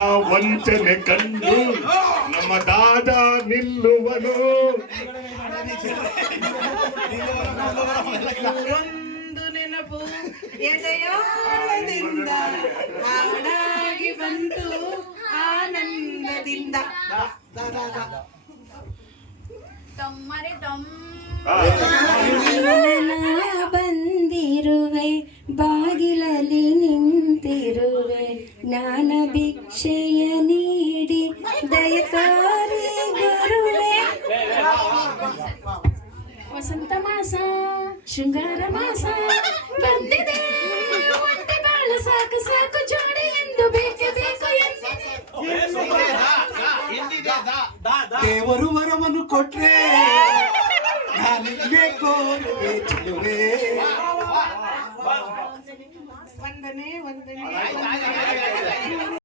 ವಂಚನೆ ಕಂಡು ನಮ್ಮ ದಾದ ನಿಲ್ಲುವನು. ಒಂದು ನೆನಪು ಎದೆಯಾಳದಿಂದ ಹಾಡಾಗಿ ಬಂತು ಆನಂದದಿಂದ. ಬಂದಿರುವೆ ಬಾಗಿಲಲ್ಲಿ ನಿಂತಿರುವೆ ನಾನ ಭಿಕ್ಷೆಯ ನೀಡಿ ದಯಕಾರಿ ಗುರುವೆ. ವಸಂತ ಮಾಸ ಶೃಂಗಾರ ಮಾಸ ಬಂದಿದೆ ಒಂಟಿ ಬಾಳ ಸಾಕು ಸಾಕು ಜೋಡಿ ಎಂದು ಬೇಕೆ ಬೇಕು ದೇವರು ವರವನ್ನು ಕೊಟ್ರೆ ಬೇಕು ವಂದನೆ ವಂದನೆ